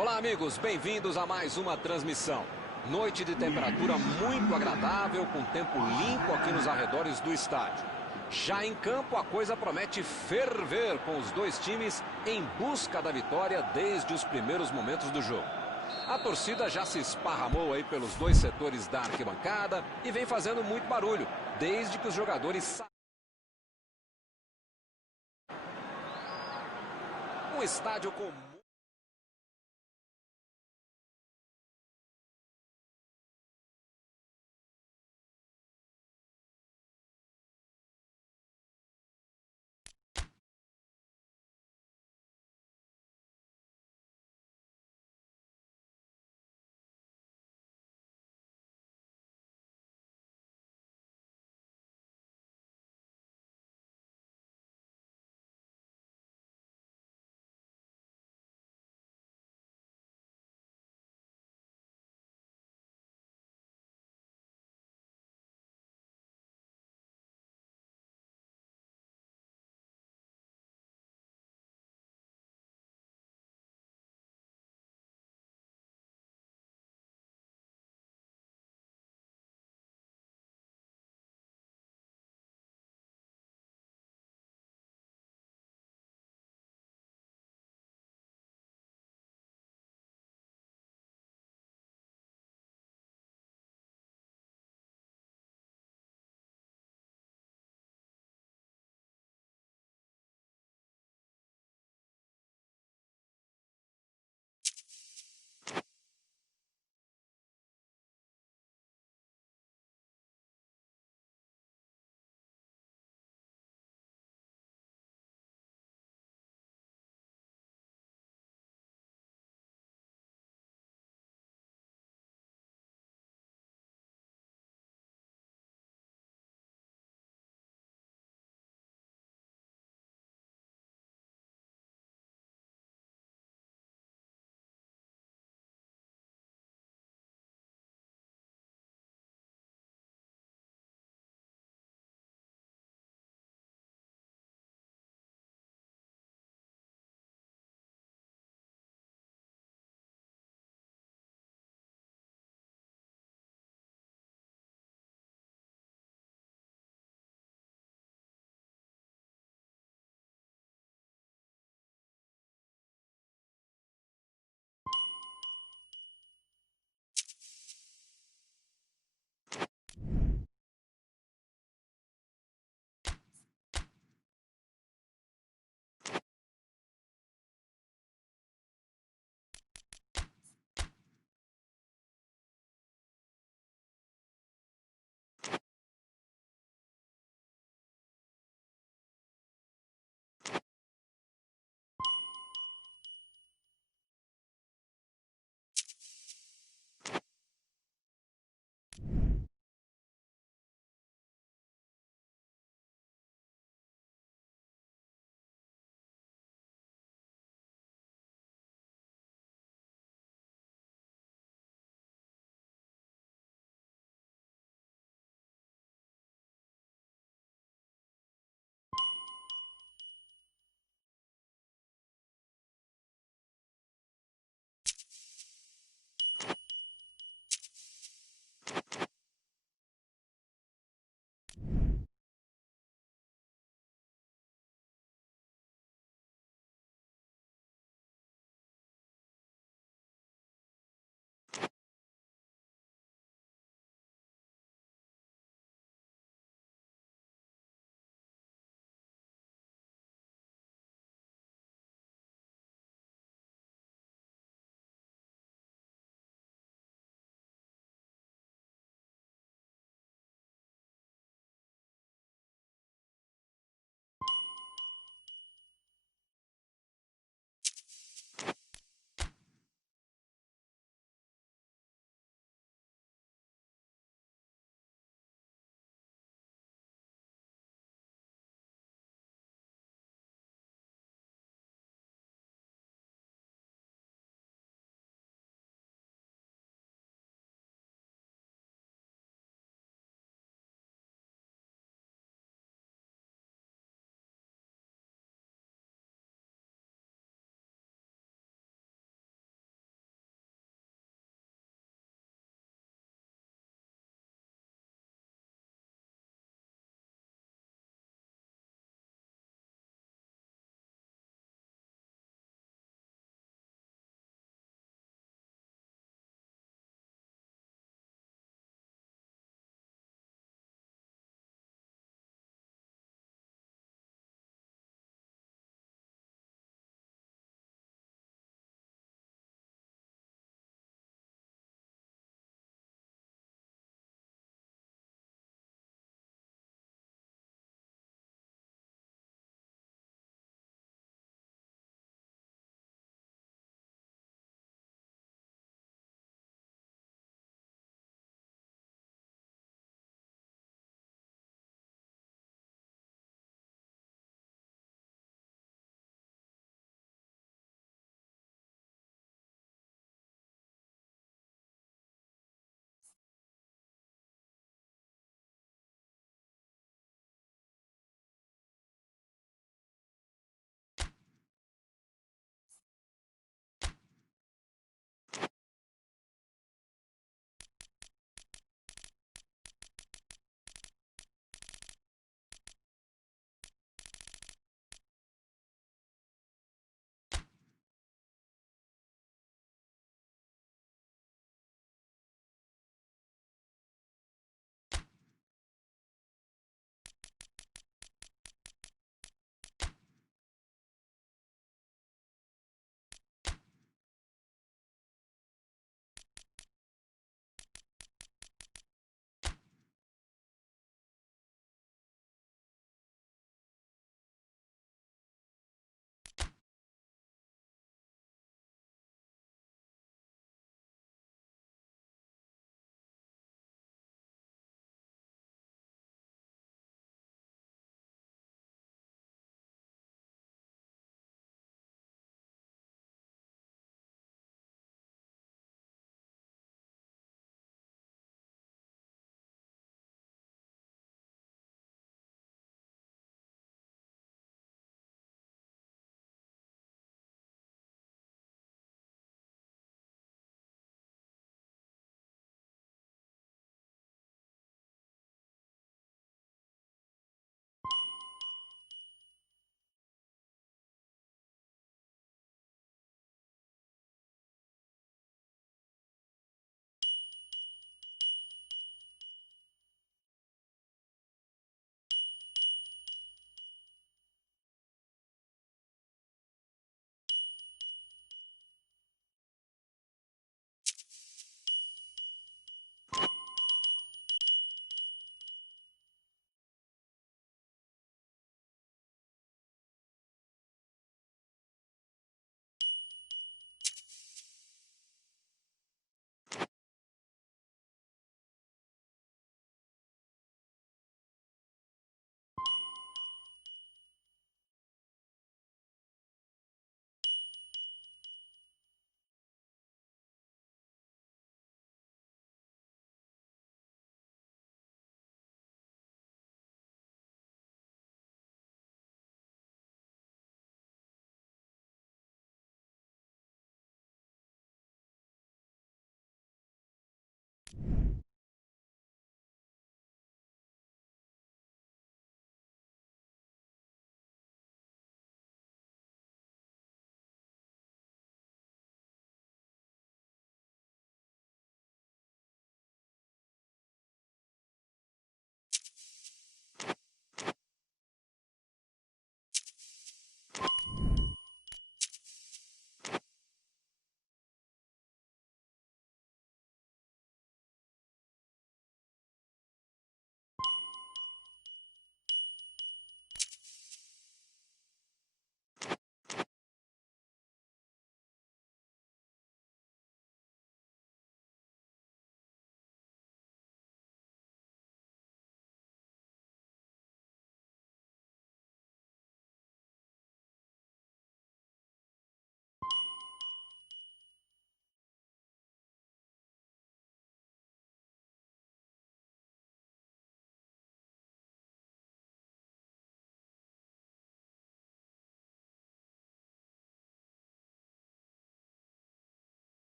Olá, amigos, bem-vindos a mais uma transmissão. Noite de temperatura muito agradável, com tempo limpo aqui nos arredores do estádio. Já em campo, a coisa promete ferver com os dois times em busca da vitória desde os primeiros momentos do jogo. A torcida já se esparramou aí pelos dois setores da arquibancada e vem fazendo muito barulho, desde que os jogadores saem. Um estádio com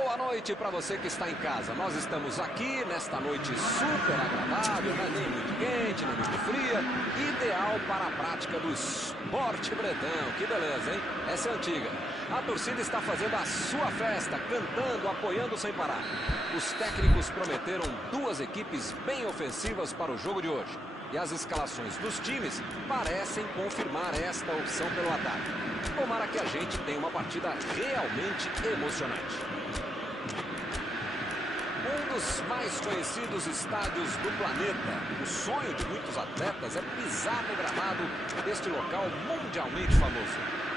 Boa noite para você que está em casa. Nós estamos aqui nesta noite super agradável, né? Nem muito quente, nem muito fria. Ideal para a prática do esporte bretão. Que beleza, hein? Essa é antiga. A torcida está fazendo a sua festa, cantando, apoiando sem parar. Os técnicos prometeram duas equipes bem ofensivas para o jogo de hoje. E as escalações dos times parecem confirmar esta opção pelo ataque. Tomara que a gente tenha uma partida realmente emocionante. Um dos mais conhecidos estádios do planeta. O sonho de muitos atletas é pisar no gramado deste local mundialmente famoso.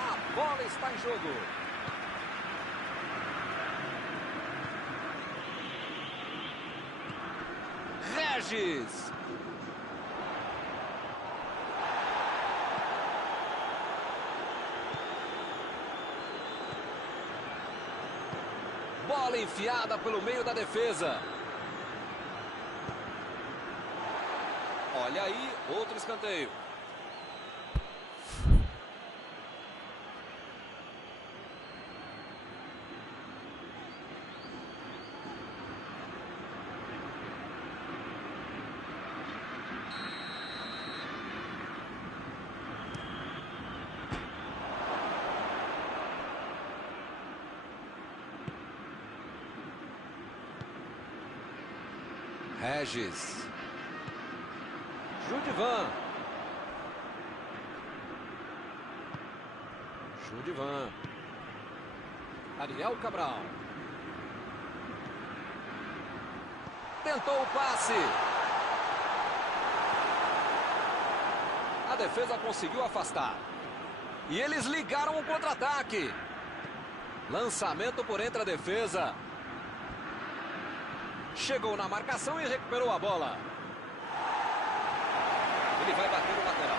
A bola está em jogo. Regis. Bola enfiada pelo meio da defesa. Olha aí, outro escanteio. Regis. Judivan. Judivan. Ariel Cabral. Tentou o passe. A defesa conseguiu afastar. E eles ligaram o contra-ataque. Lançamento por entre a defesa. Chegou na marcação e recuperou a bola. Ele vai bater no lateral.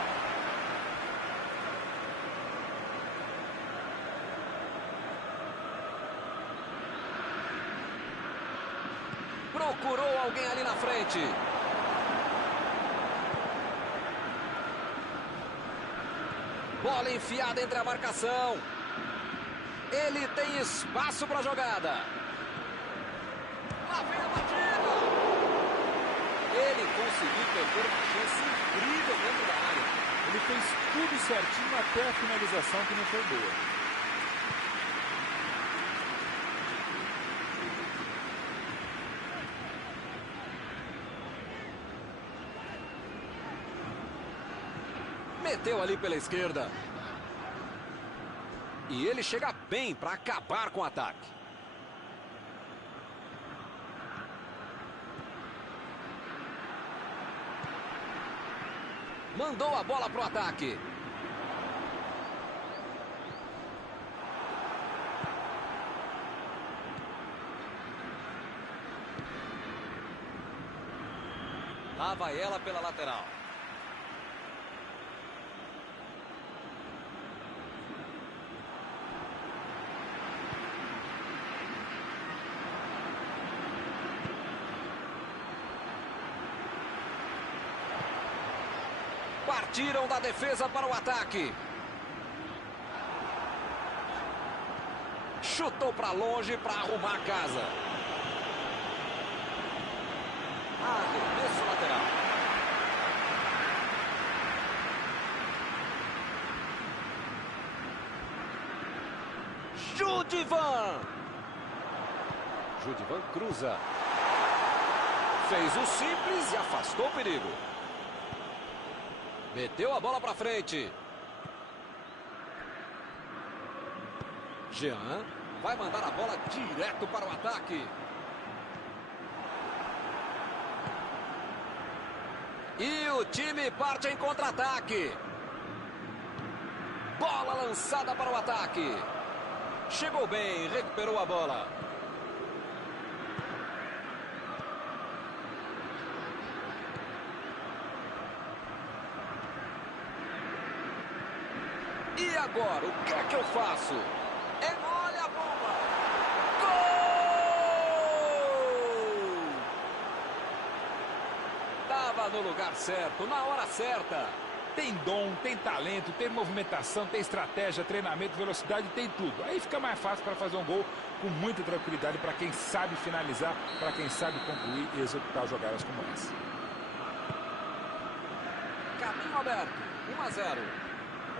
Procurou alguém ali na frente. Bola enfiada entre a marcação. Ele tem espaço para a jogada. Lá vem a batida. Ele conseguiu perder uma chance incrível dentro da área. Ele fez tudo certinho até a finalização, que não foi boa. Meteu ali pela esquerda. E ele chega bem para acabar com o ataque. Mandou a bola para o ataque. Lá vai ela pela lateral. Partiram da defesa para o ataque. Chutou para longe para arrumar a casa. Arremesso lateral. Judivan. Judivan cruza. Fez o simples e afastou o perigo. Meteu a bola para frente. Jean vai mandar a bola direto para o ataque. E o time parte em contra-ataque. Bola lançada para o ataque. Chegou bem, recuperou a bola. E agora, o que é que eu faço? Olha a bomba! Gol! Tava no lugar certo, na hora certa. Tem dom, tem talento, tem movimentação, tem estratégia, treinamento, velocidade, tem tudo. Aí fica mais fácil para fazer um gol com muita tranquilidade para quem sabe finalizar, para quem sabe concluir e executar jogadas como essa. Caminho aberto, 1-0.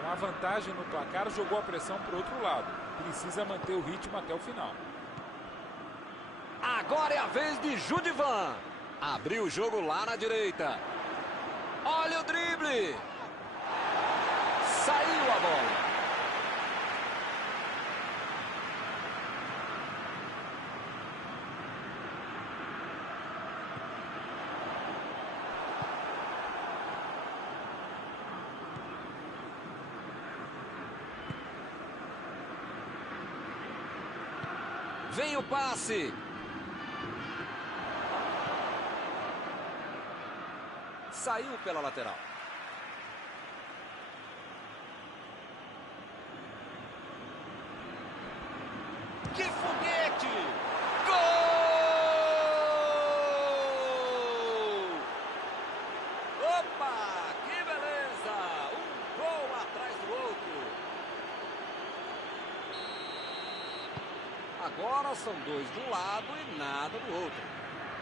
Com a vantagem no placar, jogou a pressão para o outro lado. Precisa manter o ritmo até o final. Agora é a vez de Judivan. Abriu o jogo lá na direita. Olha o drible. Saiu a bola. Vem o passe. Saiu pela lateral. Que foguete! Gol! Opa! Que beleza! Um gol atrás do outro. Agora são dois de um lado e nada do outro.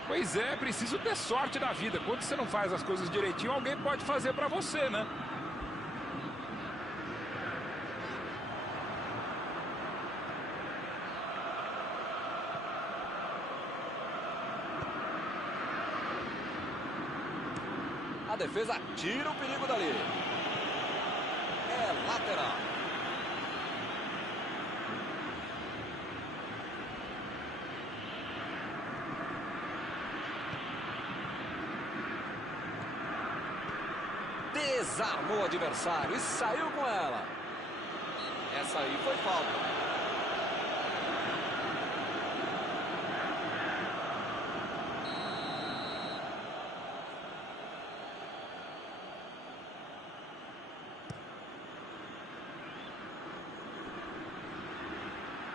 Pois é, preciso ter sorte na vida. Quando você não faz as coisas direitinho, alguém pode fazer pra você, né? A defesa tira o perigo dali. É lateral. Desarmou o adversário e saiu com ela. Essa aí foi falta.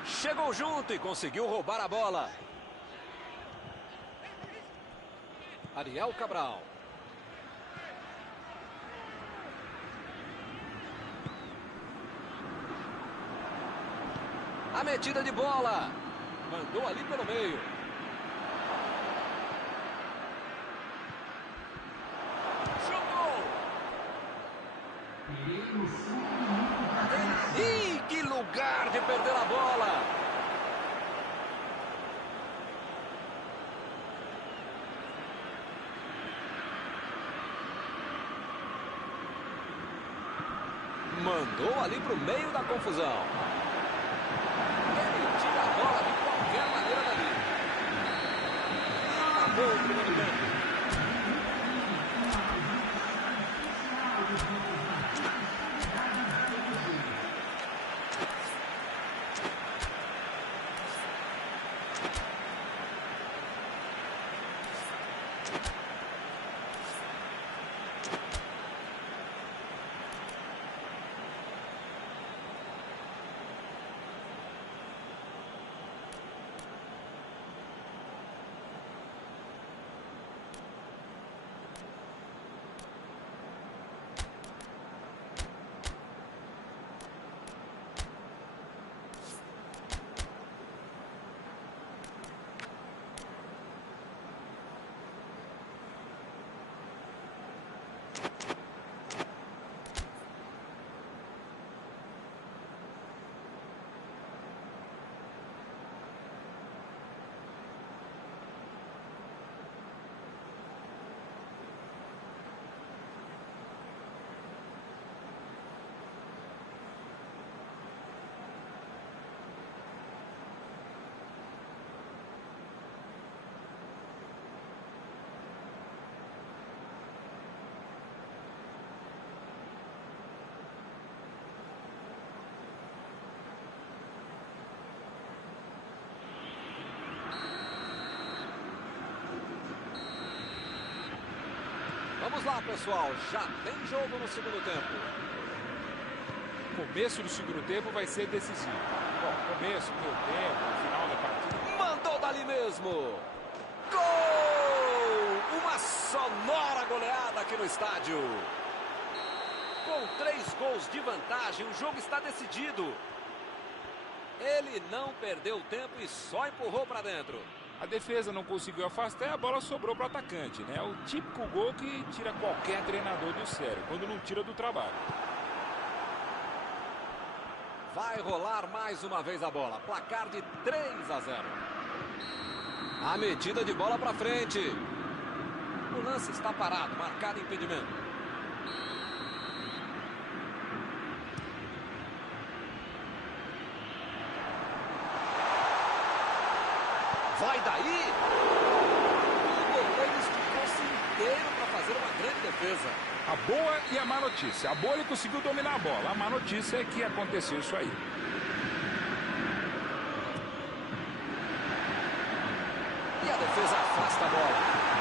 Chegou junto e conseguiu roubar a bola. Ariel Cabral. A metida de bola. Mandou ali pelo meio. Chutou. Ih, que lugar de perder a bola. Mandou ali pro meio da confusão. Ele tira a bola de qualquer maneira dali. Acabou o primeiro tempo. Vamos lá, pessoal. Já tem jogo no segundo tempo. começo do segundo tempo vai ser decisivo. Bom, começo, meio tempo, final da partida. Mandou dali mesmo. Gol! Uma sonora goleada aqui no estádio. Com 3 gols de vantagem, o jogo está decidido. Ele não perdeu tempo e só empurrou para dentro. A defesa não conseguiu afastar e a bola sobrou para o atacante, né? O típico gol que tira qualquer treinador do sério, quando não tira do trabalho. Vai rolar mais uma vez a bola. Placar de 3-0. A metida de bola para frente. O lance está parado, marcado impedimento. Vai daí! O goleiro esticou-se inteiro para fazer uma grande defesa. A boa e a má notícia. A boa, ele conseguiu dominar a bola. A má notícia é que aconteceu isso aí. E a defesa afasta a bola.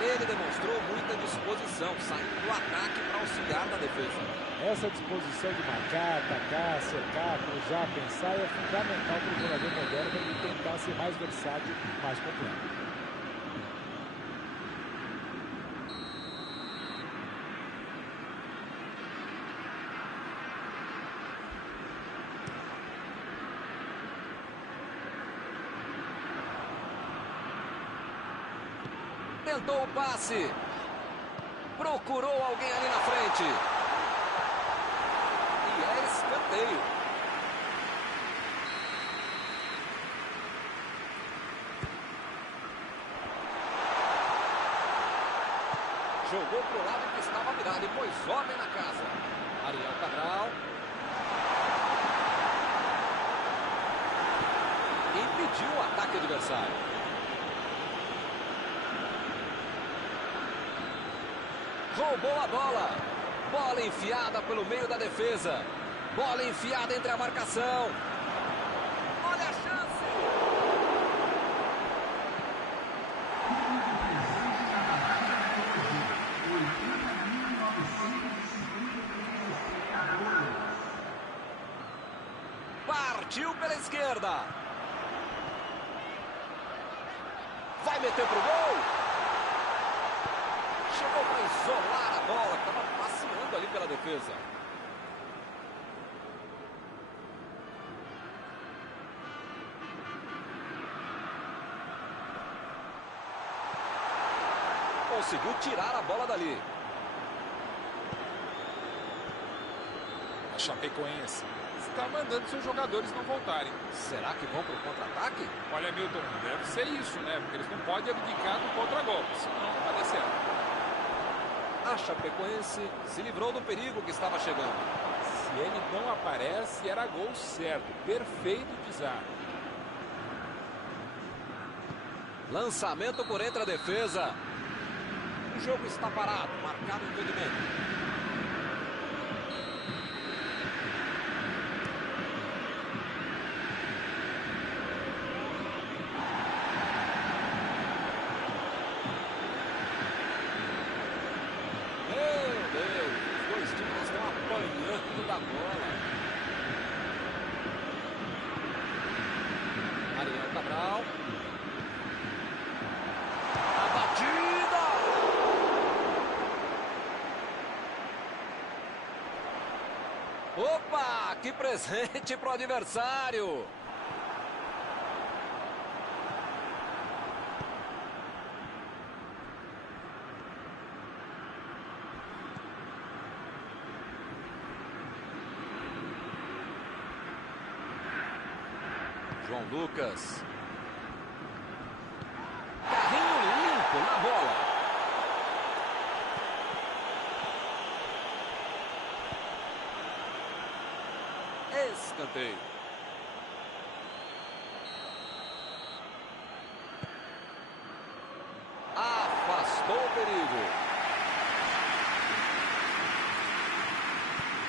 Ele demonstrou muita disposição, saindo do ataque para auxiliar na defesa. Essa disposição de marcar, atacar, cercar, cruzar, pensar é fundamental para o jogador moderno para ele tentar ser mais versátil, mais completo. Tentou o passe. Procurou alguém ali na frente. E é escanteio. Jogou pro lado que estava virado e pôs ordem na casa. Ariel Cabral. Impediu o ataque adversário. Roubou a bola. Bola enfiada pelo meio da defesa. Bola enfiada entre a marcação. Olha a chance. Partiu pela esquerda. Vai meter pro gol. Chegou para isolar a bola, que estava passeando ali pela defesa. Conseguiu tirar a bola dali. A Chapecoense está mandando seus jogadores não voltarem. Será que vão para o contra-ataque? Olha, Milton, deve ser isso, né? Porque eles não podem abdicar do contra-golpe, senão não vai dar certo. A Chapecoense se livrou do perigo que estava chegando. Se ele não aparece, era gol certo. Perfeito desarme. Lançamento por entre a defesa. O jogo está parado, marcado o impedimento. Da bola. Ariel Cabral. A batida. Opa, que presente pro adversário. João Lucas. Carrinho limpo na bola. Escanteio. Afastou o perigo.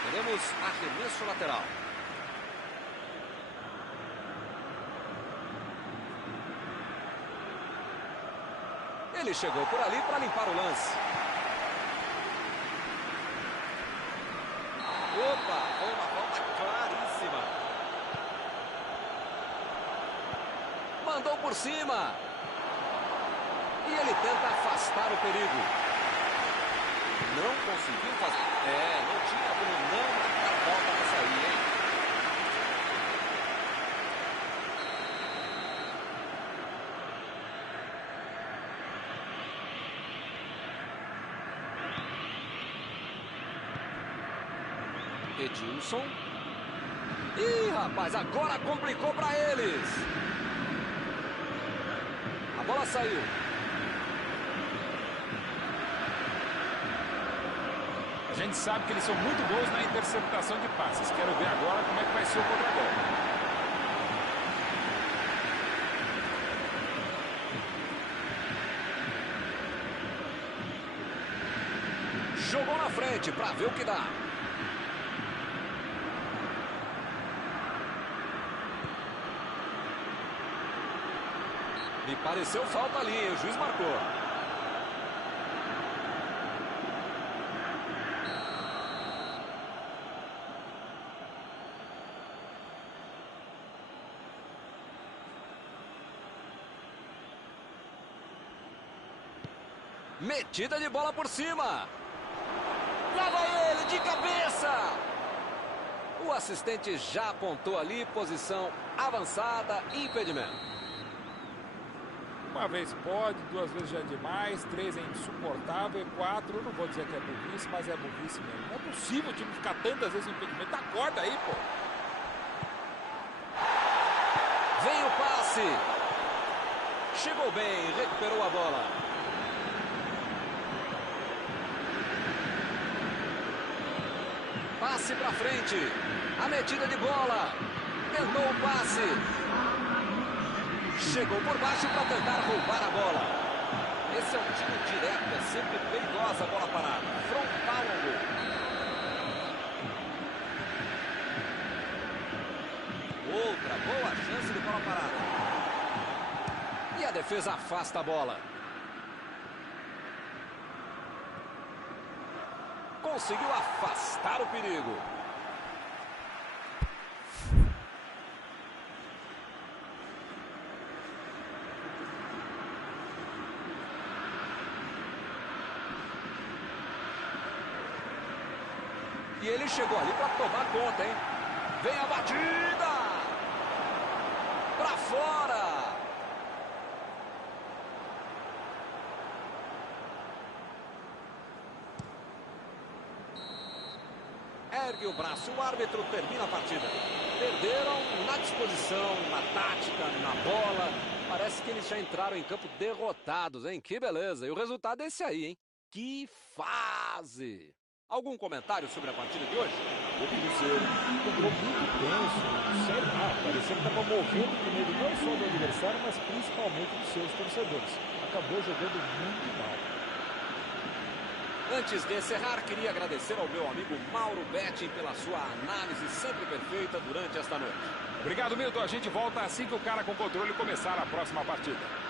Teremos arremesso lateral. Ele chegou por ali para limpar o lance. Opa, foi uma falta claríssima. Mandou por cima. E ele tenta afastar o perigo. Não conseguiu fazer. Não tinha como não marcar falta nessa aí, hein? Edilson. Ih, rapaz, agora complicou para eles. A bola saiu. A gente sabe que eles são muito bons na interceptação de passes. Quero ver agora como é que vai ser o contra-golpe. Jogou na frente para ver o que dá. Me pareceu falta ali, o juiz marcou. Metida de bola por cima. Lá vai ele de cabeça. O assistente já apontou ali, posição avançada, impedimento. Uma vez pode, duas vezes já é demais, três é insuportável, quatro, eu não vou dizer que é burrice, mas é burrice mesmo. Não é possível o time ficar tantas vezes no impedimento. Acorda aí, pô. Vem o passe. Chegou bem, recuperou a bola. Passe pra frente. A metida de bola. Tentou o passe. Chegou por baixo para tentar roubar a bola. Esse é um tiro direto, é sempre perigosa a bola parada. Frontal ao gol. Outra boa chance de bola parada. E a defesa afasta a bola. Conseguiu afastar o perigo. E ele chegou ali para tomar conta, hein? Vem a batida! Para fora! Ergue o braço, o árbitro termina a partida. Perderam na disposição, na tática, na bola. Parece que eles já entraram em campo derrotados, hein? Que beleza! E o resultado é esse aí, hein? Que fase! Algum comentário sobre a partida de hoje? Eu queria dizer, um jogo muito tenso, sei lá, parecia que estava morrendo com medo não só do adversário, mas principalmente dos seus torcedores. Acabou jogando muito mal. Antes de encerrar, queria agradecer ao meu amigo Mauro Betti pela sua análise sempre perfeita durante esta noite. Obrigado, Milton. A gente volta assim que o cara com controle começar a próxima partida.